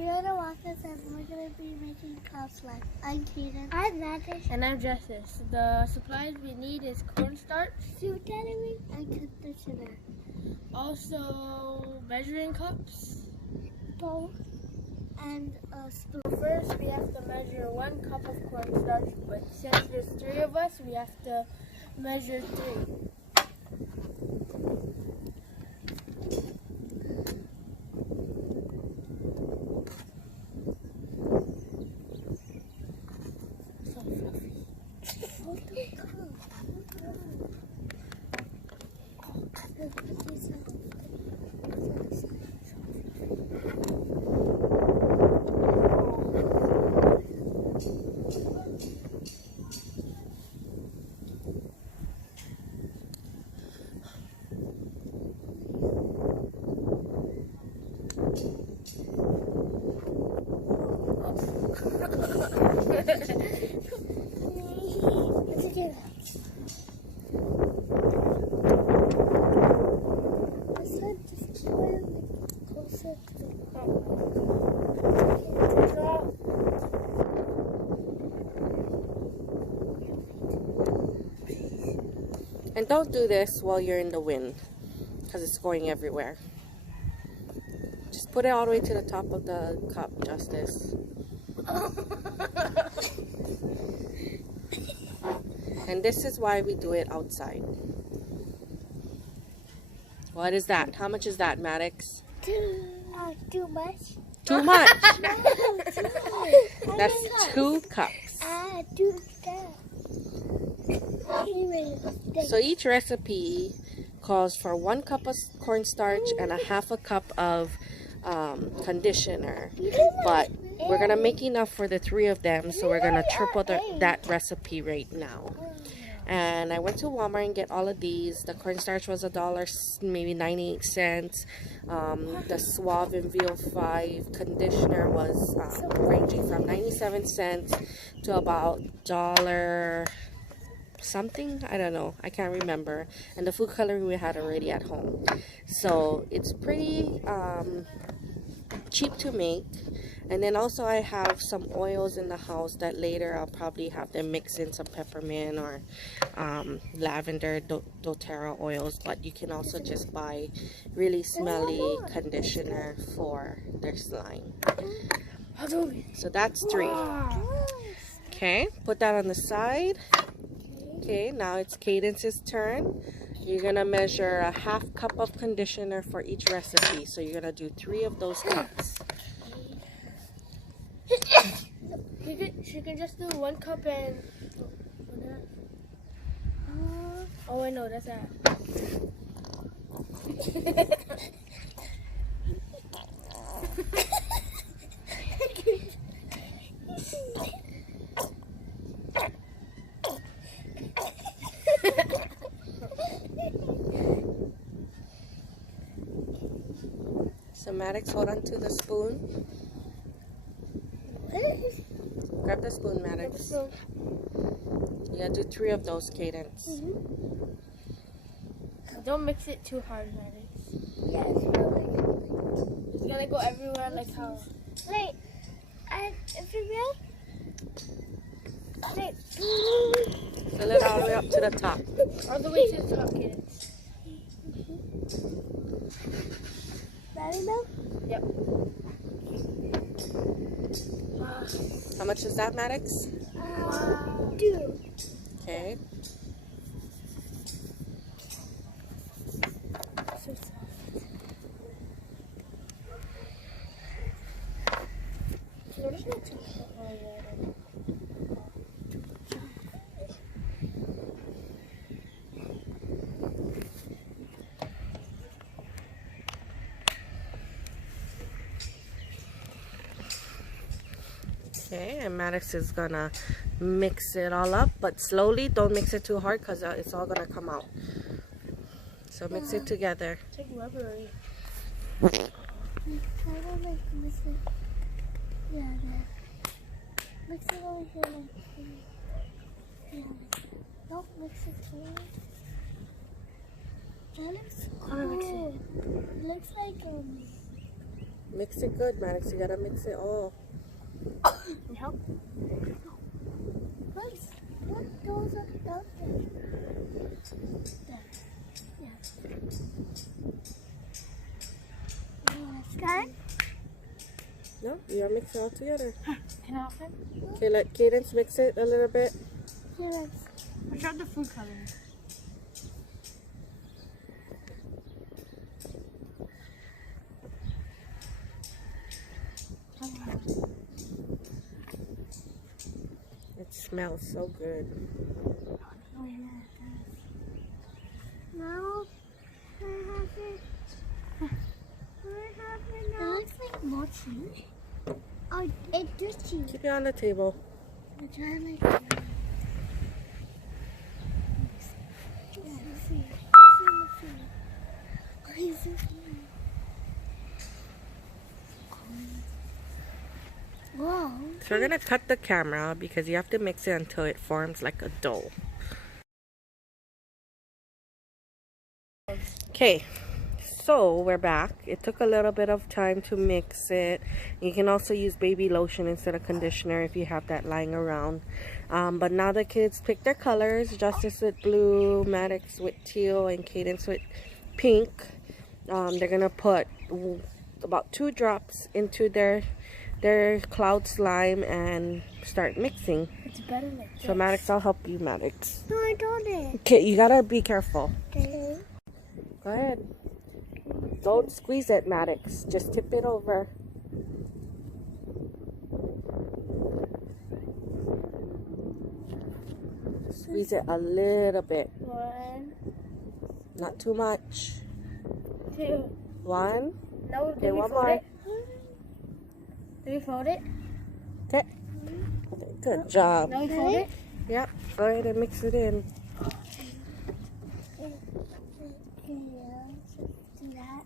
We're gonna walk us and we're gonna be making cups like I'm Kaden. I'm Magic. And I'm Justice. The supplies we need is cornstarch, Suit enemy and conditioner. also measuring cups, Bowl and a spoon. First, we have to measure 1 cup of cornstarch, but since there's 3 of us, we have to measure 3. So fluffy. Hold the cup. And don't do this while you're in the wind, because it's going everywhere. Just put it all the way to the top of the cup, Justice. And this is why we do it outside. What is that? How much is that, Maddox? Too much. Too much. No, too much. That's 2 cups. 2 cups. So each recipe calls for 1 cup of cornstarch and a half a cup of conditioner. But we're going to make enough for the 3 of them, so we're going to triple that recipe right now. And I went to Walmart and get all of these. The cornstarch was $1, maybe 98 cents. The Suave and VO5 conditioner was ranging from 97 cents to about $1 something. I don't know. I can't remember. And the food coloring we had already at home. So it's pretty cheap to make. And then also I have some oils in the house that later I'll probably have them mix in some peppermint or lavender doTERRA oils. But you can also just buy really smelly conditioner for their slime. So that's 3. Okay, put that on the side. Okay, now it's Cadence's turn. You're gonna measure a half cup of conditioner for each recipe. So you're gonna do 3 of those cups. She can just do 1 cup and... Oh, I know, that's that. So Maddox, hold on to the spoon. Grab the spoon, Maddox. You gotta do 3 of those, Cadence. Don't mix it too hard, Maddox. Yes, It's gonna go everywhere like how... Wait, if you will. Wait. Fill it all the way up to the top. All the way to the top, Cadence. Ready now? Yep. How much is that, Maddox? 2. Okay. Okay, and Maddox is gonna mix it all up, but slowly. Don't mix it too hard because it's all gonna come out. So mix it together. Take rubbery. I don't like mix it. Yeah, there. Mix it over here. Yeah. Don't mix it too much. That looks cool. It looks like Mix it good, Maddox. You gotta mix it all. Help. Please, put those up there. There. Yeah. Done? No, you gotta mix it all together. Can I help him? Okay, let Cadence mix it a little bit. Yes. I showed the food coloring. It smells so good. Now, I have it. It looks like mochi. Oh, it does cheese. Keep it on the table. I try like that. Whoa. So we're gonna cut the camera because you have to mix it until it forms like a dough. Okay, so we're back. It took a little bit of time to mix it. You can also use baby lotion instead of conditioner if you have that lying around. But now the kids pick their colors. Justice with blue, Maddox with teal, and Cadence with pink. They're gonna put about 2 drops into their cloud slime and start mixing. It's better like this. So Maddox, I'll help you, Maddox. No, I don't it. Okay, you gotta be careful. Okay. Go ahead. Don't squeeze it, Maddox. Just tip it over. Squeeze it a little bit. 1, Not too much. 2. 1. No, Okay, did we one fold more. it? Did we fold it? Okay. Good job. No, we fold it? Yep. Go ahead and mix it in. Do that.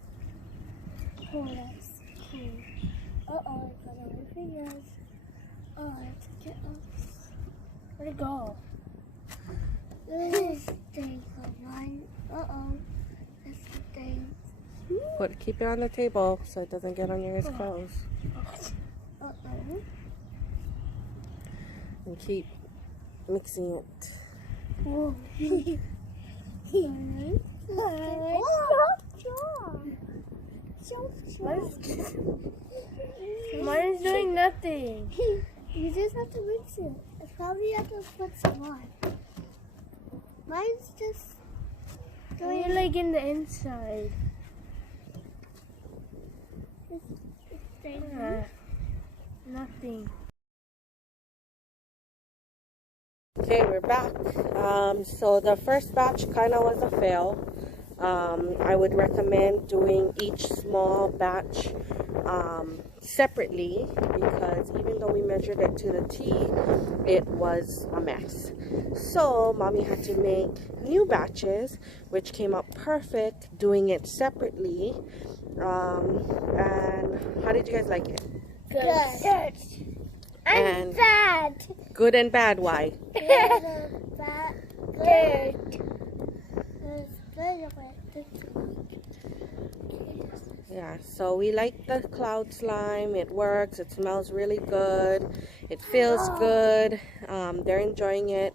Oh, that's cool. Uh-oh, I got on my fingers. Oh, I took it off. Where'd it go? This thing for mine. Uh-oh. That's the thing. Keep it on the table so it doesn't get on your clothes. Uh-oh. And keep mixing it. Whoa. Mine's doing nothing. You just have to mix it. I probably have to put some on. Mine's just You're like in the inside. Nothing. Okay, we're back. So the first batch kind of was a fail. I would recommend doing each small batch separately because even though we measured it to the T, it was a mess. So Mommy had to make new batches, which came out perfect doing it separately. And how did you guys like it? good. And Bad. good and bad, why? Good. Yeah, so we like the cloud slime. It works. It smells really good. It feels good. They're enjoying it.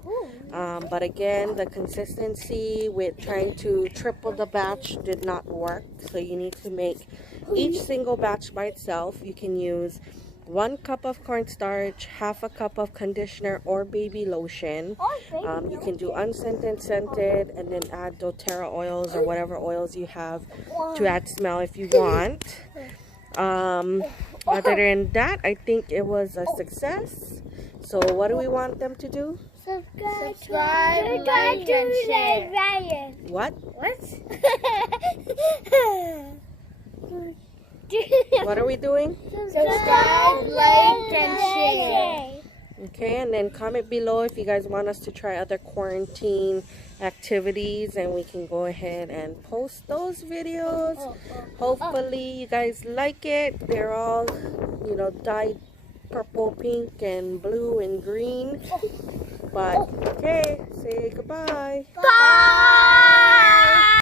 But again, the consistency with trying to triple the batch did not work. So you need to make each single batch by itself. You can use 1 cup of cornstarch, half a cup of conditioner or baby lotion. You can do unscented, scented, and then add doTERRA oils or whatever oils you have to add smell if you want. Other than that, I think it was a success. So what do we want them to do? Subscribe, like, and share. What? What? What are we doing? Subscribe, like, and share. Okay, and then comment below if you guys want us to try other quarantine activities, and we can go ahead and post those videos. Hopefully you guys like it. They're all, you know, dyed purple, pink, and blue, and green. But, okay, say goodbye. Bye.